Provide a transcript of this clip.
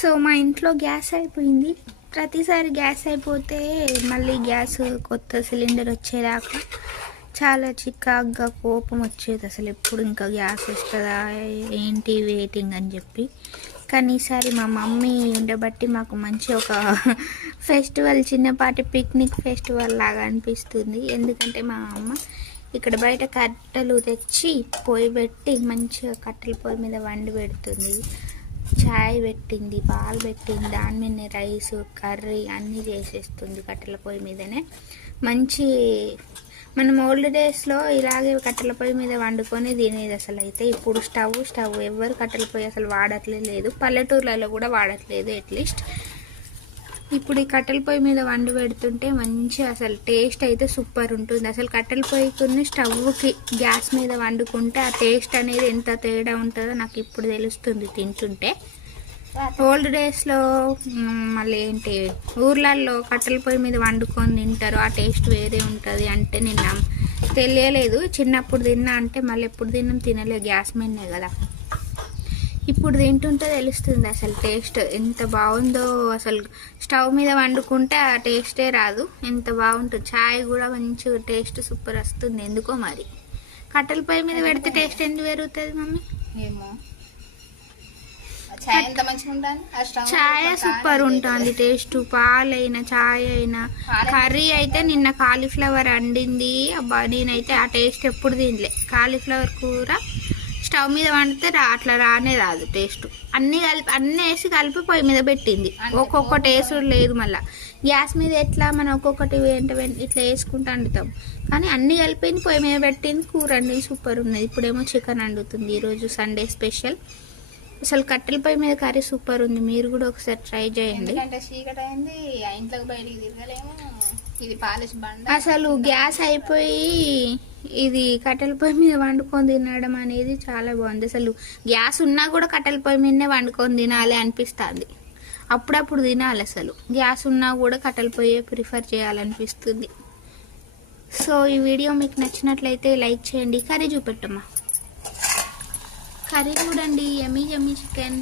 So మా ఇంట్లో gas అయిపోయింది. ప్రతిసారి గ్యాస్ అయిపోతే మళ్ళీ గ్యాస్ కొత్త సిలిండర్ వచ్చేదాకా చాలా చికాగ్గా కోపం వచ్చేది. అసలు ఎప్పుడు ఇంకా గ్యాస్ వస్తుందా ఏంటి వెయిటింగ్ అని చెప్పి. కానీ ఈసారి మా మమ్మీ ఉండబట్టి మాకు మంచి ఒక ఫెస్టివల్, చిన్నపాటి పిక్నిక్ ఫెస్టివల్ లాగా అనిపిస్తుంది. ఎందుకంటే మా అమ్మ ఇక్కడ బయట కట్టెలు తెచ్చి పొయ్యి పెట్టి మంచిగా కట్టెల పొయ్యి మీద వండి పెడుతుంది. చాయ్ పెట్టింది, పాలు పెట్టింది, దాని మీద రైస్, కర్రీ అన్నీ చేసేస్తుంది కట్టెల పొయ్యి మీదనే. మంచి మనం ఓల్డ్ డేస్లో ఇలాగే కట్టెల పొయ్యి మీద వండుకొని తినేది. అసలు అయితే ఇప్పుడు స్టవ్ ఎవరు కట్టెల పొయ్యి అసలు వాడట్లేదు. పల్లెటూర్లలో కూడా వాడట్లేదు. అట్లీస్ట్ ఇప్పుడు ఈ కట్టెల పొయ్యి మీద వండి పెడుతుంటే మంచి అసలు టేస్ట్ అయితే సూపర్ ఉంటుంది. అసలు కట్టెల పొయ్యికి స్టవ్కి గ్యాస్ మీద వండుకుంటే ఆ టేస్ట్ అనేది ఎంత తేడా ఉంటుందో నాకు ఇప్పుడు తెలుస్తుంది తింటుంటే. ఓల్డ్ డేస్లో మళ్ళీ ఏంటి ఊర్లలో కట్టెల పొయ్యి మీద వండుకొని తింటారు, ఆ టేస్ట్ వేరే ఉంటుంది అంటే నేను తెలియలేదు. చిన్నప్పుడు తిన్నా అంటే మళ్ళీ ఎప్పుడు తినలేదు, గ్యాస్ మీదనే కదా. ఇప్పుడు తింటుంటే తెలుస్తుంది అసలు టేస్ట్ ఎంత బాగుందో. అసలు స్టవ్ మీద వండుకుంటే ఆ టేస్టే రాదు, ఎంత బాగుంటుంది. చాయ్ కూడా మంచి టేస్ట్ సూపర్ వస్తుంది. ఎందుకో మరి కట్టెల పొయ్యి మీద పెడితే టేస్ట్ ఎందుకు పెరుగుతుంది మమ్మీ? ఏమో, చాయ్ సూపర్ ఉంటుంది టేస్ట్. పాలైనా చాయ్ అయినా. కర్రీ అయితే నిన్న కాలీఫ్లవర్ వండింది, అబ్బా నేనైతే ఆ టేస్ట్ ఎప్పుడు తినలే. కాలీఫ్లవర్ కూర స్టవ్ మీద వండితే అట్లా రానే రాదు టేస్ట్. అన్నీ వేసి కలిపి పొయ్యి మీద పెట్టింది. ఒక్కొక్క టేస్ట్ లేదు. మళ్ళీ గ్యాస్ మీద ఎట్లా మనం ఒక్కొక్కటి ఇట్లా వేసుకుంటూ వండుతాం, కానీ అన్నీ కలిపింది పొయ్యి మీద పెట్టింది. కూర అండి సూపర్ ఉన్నది. ఇప్పుడేమో చికెన్ వండుతుంది, ఈరోజు సండే స్పెషల్. అసలు కట్టెల పొయ్యి మీద కర్రీ సూపర్ ఉంది. మీరు కూడా ఒకసారి ట్రై చేయండి. అసలు గ్యాస్ అయిపోయి ఇది కట్టెల పొయ్యి మీద వండుకొని తినడం అనేది చాలా బాగుంది. అసలు గ్యాస్ ఉన్నా కూడా కట్టెల పొయ్యి మీదనే వండుకొని తినాలి అనిపిస్తుంది. అప్పుడప్పుడు తినాలి. అసలు గ్యాస్ ఉన్నా కూడా కట్టెల పొయ్యి ప్రిఫర్ చేయాలనిపిస్తుంది. సో ఈ వీడియో మీకు నచ్చినట్లయితే లైక్ చేయండి. కర్రీ చూపెట్టమ్మా. కర్రీ చూడండి, యమ్మీ యమ్మీ చికెన్.